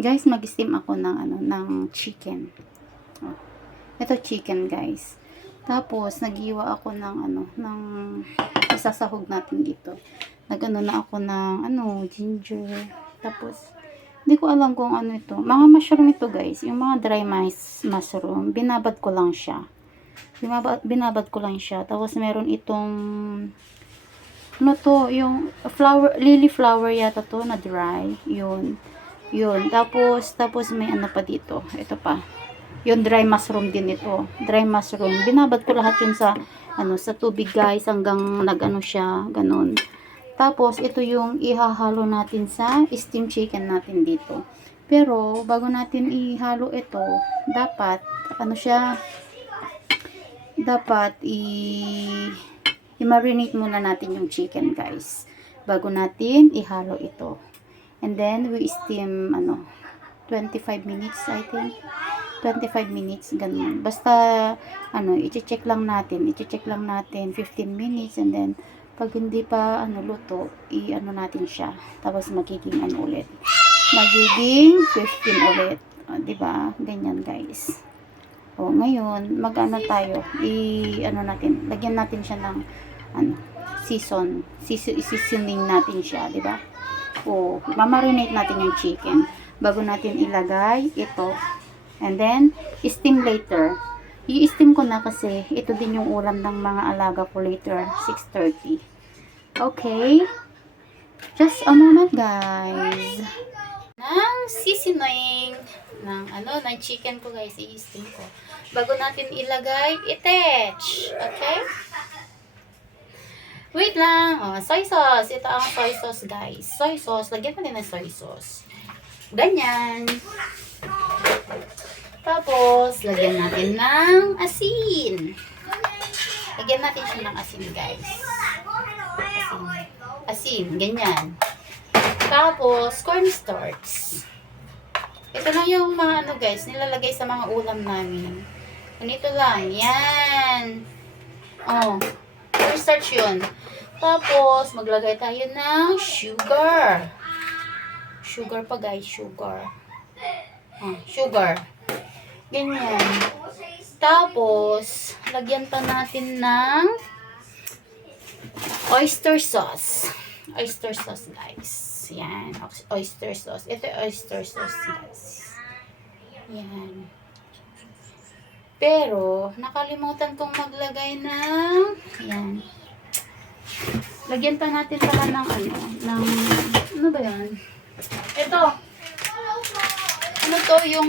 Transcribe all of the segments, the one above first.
Guys, mag-steam ako ng chicken. Oh. Ito chicken, guys. Tapos nagiwa ako ng isasahog natin dito. Nagano na ako ng ginger. Tapos hindi ko alam kung ano ito. Mga mushroom ito, guys. Yung mga dry mushroom, binabad ko lang siya. Binabad ko lang siya. Tapos meron itong yung lily flower yata to na dry. Yun. Tapos may ano pa dito. Ito pa. Yung dry mushroom din ito. Dry mushroom. Binabad ko lahat yun sa sa tubig, guys, hanggang nagano siya, ganun. Tapos ito yung ihahalo natin sa steam chicken natin dito. Pero bago natin ihalo ito, dapat i-marinate muna natin yung chicken, guys, bago natin ihalo ito. And then we steam 25 minutes, I think. 25 minutes, ganun. Basta i-check lang natin 15 minutes, and then pag hindi pa luto, natin siya. Tapos magiging ulit. Magiging 15 ulit. O, di ba? Ganyan, guys. O, ngayon, tayo. Natin, lagyan natin siya ng seasoning natin siya, di ba? O, mamarinate natin yung chicken bago natin ilagay ito. And then, steam later. I-steam ko na kasi ito din yung ulam ng mga alaga ko later, 6:30. Okay? Just a moment, guys. Ng seasoning ng chicken ko, guys, i-steam ko. Bago natin ilagay, i-attach. Okay? Wait lang. Oh, soy sauce. Ito ang soy sauce, guys. Soy sauce. Lagyan natin ng soy sauce. Ganyan. Tapos, lagyan natin ng asin. Lagyan natin siya ng asin, guys. Asin, ganyan. Tapos, cornstarch. Ito lang yung mga guys, nilalagay sa mga ulam namin. Ganito lang. Yan. Oh, cornstarch yun. Tapos, maglagay tayo ng sugar. Sugar pa, guys. Sugar. Oh, sugar. Ganyan. Tapos, lagyan pa natin ng oyster sauce. Oyster sauce, guys. Yan. Oyster sauce. Ito oyster sauce, guys. Yan. Pero, nakalimutan kong maglagay ng yan. Lagyan pa natin pala ng ano ba yan? Ito. Ano to? Yung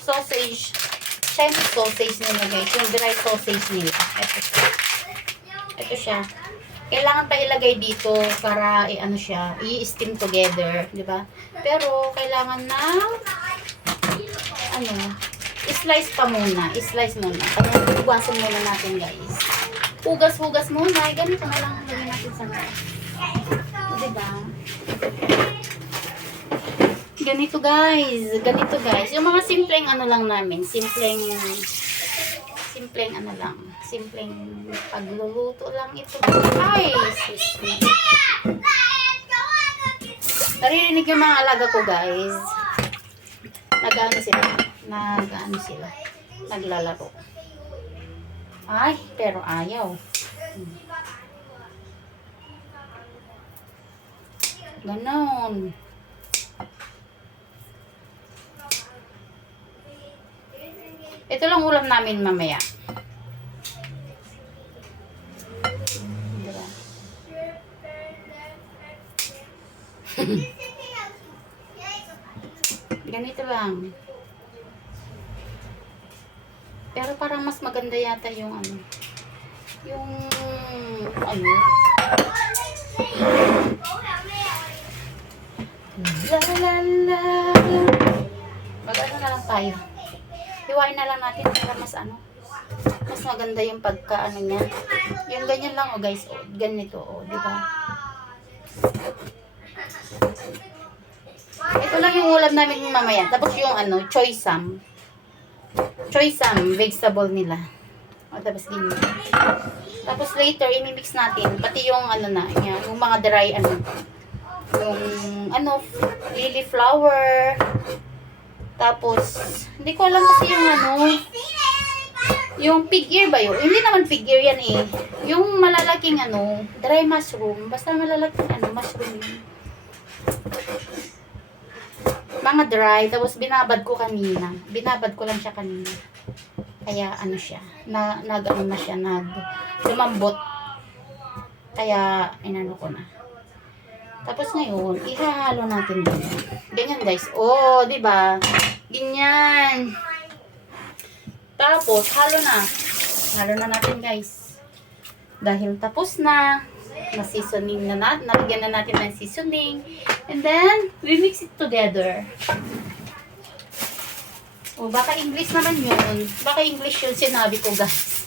sausage. Chinese sausage nila, guys. Yung dry sausage nila. Ito siya. Kailangan pa ilagay dito para siya, i-steam together, di ba? Pero kailangan na i-slice pa muna. I-slice muna. Kaya hugasan muna natin, guys. Hugas muna. Ganito na lang lagyan natin sa mga. Di ba? Ganito, guys. Yung mga simpleng lang namin. Simpleng pagluluto lang ito. Ay, sis. Naririnig yung mga alaga ko, guys. Nag-ano sila. Naglalaro. Ay, pero ayaw. Ganon. Ito lang ulam namin mamaya. Diba? Ganito lang. Pero parang mas maganda yata yung Mag-ano na lang tayo. Hiwain na lang natin para mas maganda yung pagka niya. Yung ganyan lang, guys, ganito, di ba? Ito lang yung ulam namin mamaya. Tapos yung choy sam vegetable nila. O, tapos ganyan. Tapos later i-mix natin pati yung yung mga dry yung lily flower, Tapos, hindi ko alam kasi yung ano, yung pig ear ba yun? Hindi naman pig ear yan eh. Yung malalaking ano, dry mushroom. Basta malalaking ano, mushroom yun. Mga dry. Tapos binabad ko kanina. Binabad ko lang siya kanina. Kaya ano siya. Nag-ano na siya. Lumambot. Kaya inano ko na. Tapos ngayon, ihahalo natin din. Ganyan guys. Oh, di ba? Ganyan. Tapos, halo na. Halo na natin guys. Dahil tapos na. Na-seasoning na natin. Nalagyan na natin ng seasoning. And then, we mix it together. Oh, baka English naman yun. Baka English yun sinabi ko guys.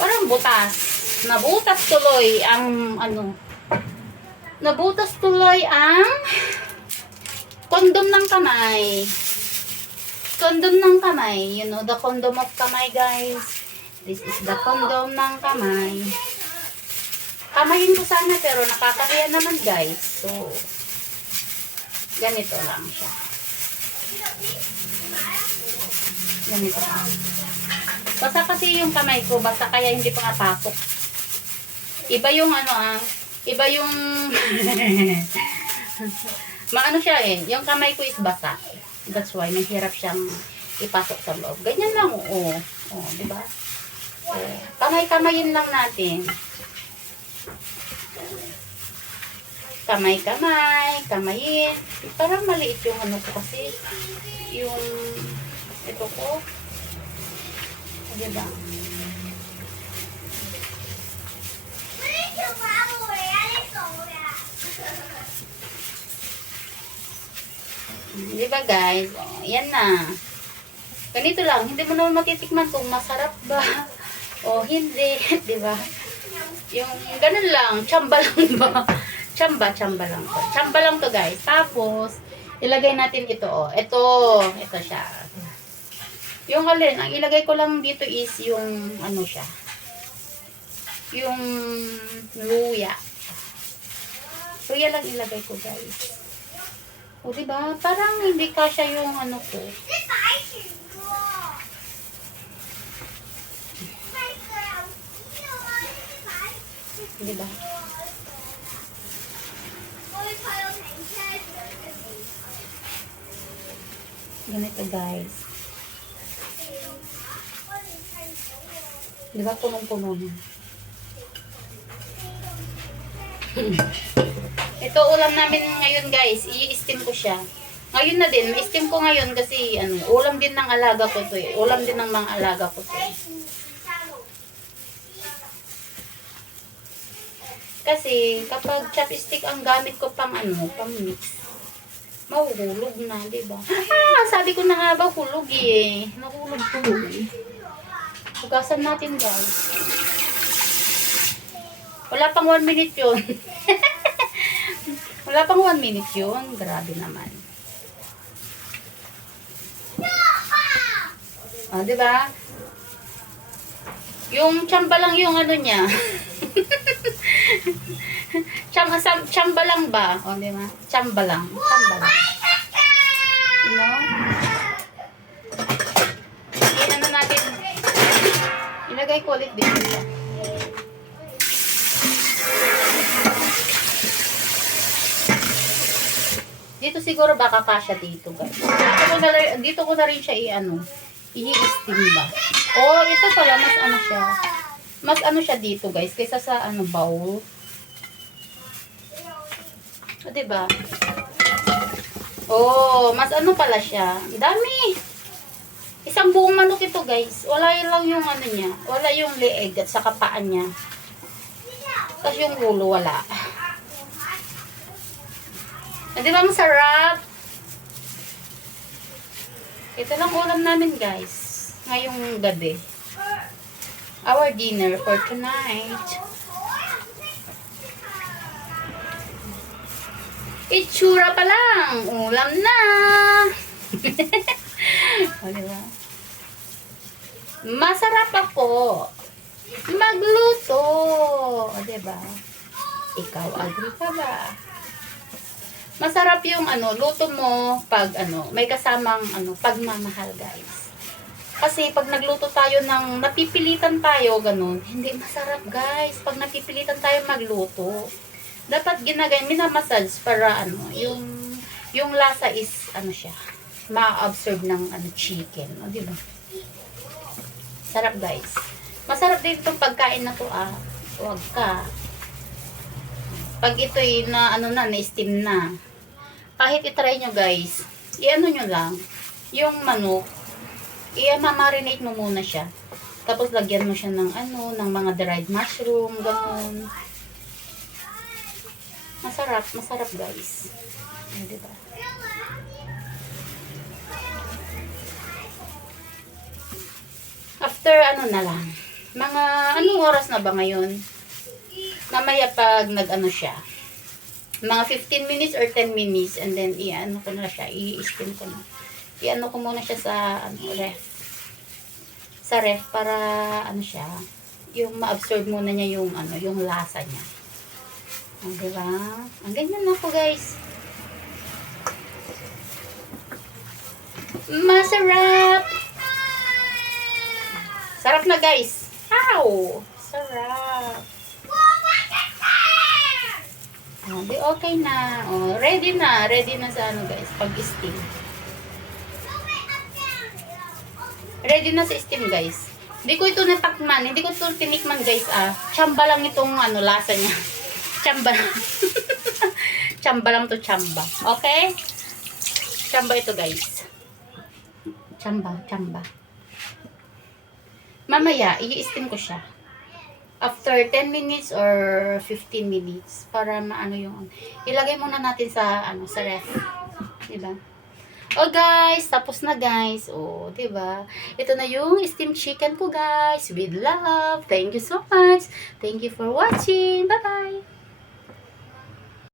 Parang butas. Nabutas tuloy ang ano. Nabutas tuloy ang kondom ng kamay. Kondom ng kamay. You know, the condom of kamay, guys. This is the condom ng kamay. Kamayin ko sana, pero nakakahiya naman, guys. So, ganito lang siya. Ganito lang. Basta kasi yung kamay ko, basta kaya hindi pa napasok. Iba yung ano iba yung maano siya eh, yung kamay ko is basa. That's why mahirap siyang ipasok sa loob. Ganyan lang, oo. Oh, di ba? Kamay-kamayin lang natin. Kamay-kamay, kamayin. Parang maliit yung ano ko kasi yung ito ko. Diba? Diba guys? Oh, yan na. Ganito lang. Hindi mo naman matitikman kung masarap ba o hindi. Diba? Yung ganun lang. Tsamba lang ba? Tsamba lang to. Tsamba lang to guys. Tapos, ilagay natin ito. Oh. Ito siya. Yung alin, ang ilagay ko lang dito is yung ano siya. Yung luya. Luya lang ilagay ko guys. O diba? Parang hindi kasya yung ano ko. Diba? Ganito guys. Diba punong-puno na? Ito ulam namin ngayon guys. I-steam ko siya. Ngayon na din. I-steam ko ngayon kasi ano, ulam din ng alaga ko to eh. Ulam din ng mga alaga ko to eh. Kasi kapag chopstick ang gamit ko pang ano, pang mix, mahuhulog na, diba? Sabi ko na nga ba hulog eh. Nahulog-hulog eh. Hugasan natin guys. Wala pang 1 minute yun. Wala pang 1 minute yun. Grabe naman. Ah, diba? Yung tsamba lang yung ano niya. Tsamba lang ba? O, diba? Tsamba lang. Tsamba lang. You know? Yan ano natin. Ilagay ko ulit dito. Dito siguro baka kasya dito guys. Dito ko na rin siya i-steam ba. Oh, ito pala mas ano siya. Mas ano siya dito guys kaysa sa ano bowl. O, diba? Oh, mas ano pala siya. Dami. Isang buong manok ito guys. Wala lang yung ano niya. Wala yung leeg at saka paa niya. Tapos yung ulo wala. Di ba masarap? Ito lang ulam namin guys. Ngayong gabi. Our dinner for tonight. Itsura pa lang. Ulam na. O, diba? Masarap ako magluto. O, diba? Ikaw, agree ka ba? Masarap yung luto mo pag may kasamang pagmamahal, guys. Kasi pag nagluto tayo ng napipilitan tayo, ganun, hindi masarap, guys. Pag napipilitan tayo magluto, dapat minamassage para yung lasa is siya, ma-absorb ng chicken, di ba? Sarap, guys. Masarap din itong pagkain na to, Huwag ka. Pag ito'y na-steam na. Kahit itry nyo, guys, nyo lang, yung manok, i-marinate mo muna siya. Tapos lagyan mo siya ng ng mga dried mushroom, ganun. Masarap, guys. Diba? After na lang, mga anong oras na ba ngayon? Mamaya pag siya, mga 15 minutes or 10 minutes, and then ko na siya, i-steam ko na. Ko muna siya sa ref. Sa ref para siya, yung ma-absorb muna niya yung yung lasa niya. Diba? Ang ganyan na po, guys. Masarap! Sarap na, guys. Ow! Sarap. Di okay na. Ready na. Ready na sa guys, pag-steam. Ready na sa steam, guys. Hindi ko ito natakman. Hindi ko ito tinikman, guys, Chamba lang itong lasa niya. Chamba lang. Chamba lang to, chamba. Okay? Chamba ito, guys. Chamba. Mamaya, i-steam ko siya. After 10 minutes or 15 minutes para yung ilagay muna natin sa sa ref, di ba? Guys, tapos na, guys. Di ba? Ito na yung steamed chicken ko, guys, with love. Thank you so much. Thank you for watching. Bye-bye.